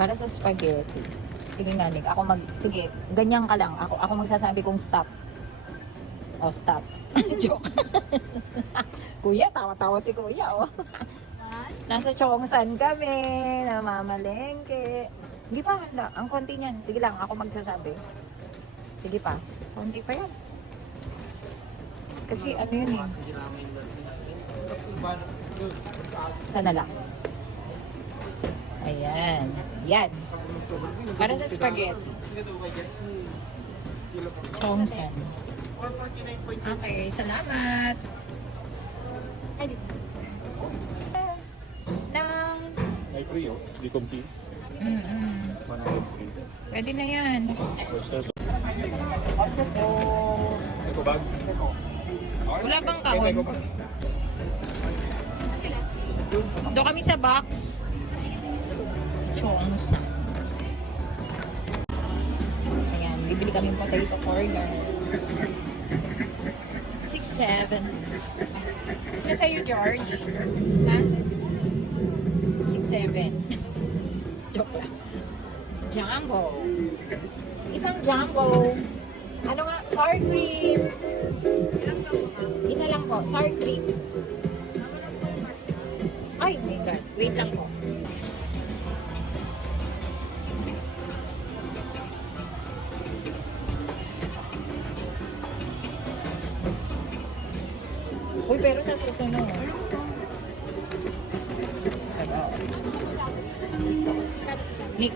Para sa spaghetti. Sige nanig, sige, ganyan ka lang. Ako magsasabi kong stop. O, stop. Joke. Kuya, tawa-tawa si kuya, oh. Nasa Chongsan kami, namamalengke. Hindi pa, handa. Ang konti niyan. Sige lang, ako magsasabi. Sige pa. Konti pa yan. Kasi ano yun eh. Sana lang. Ayan. Yan. Para sa spaghetti. Chongsan. Okay, salamat. Nang... May free, oh. Di kumpi. Pwede na yan. Ito bag. Wala bang kahon? Doon kami sa box. Chongsan. Ayan, bibili kami potato corner. 6-7. Ito sa'yo, George. Ha? 6-7. Joke lang. Jumbo. Isang jumbo. Ano nga? Sour cream. Isa lang po. Sour cream. Ay, my God. Wait lang po. Uy, pero sa susunod. Nick.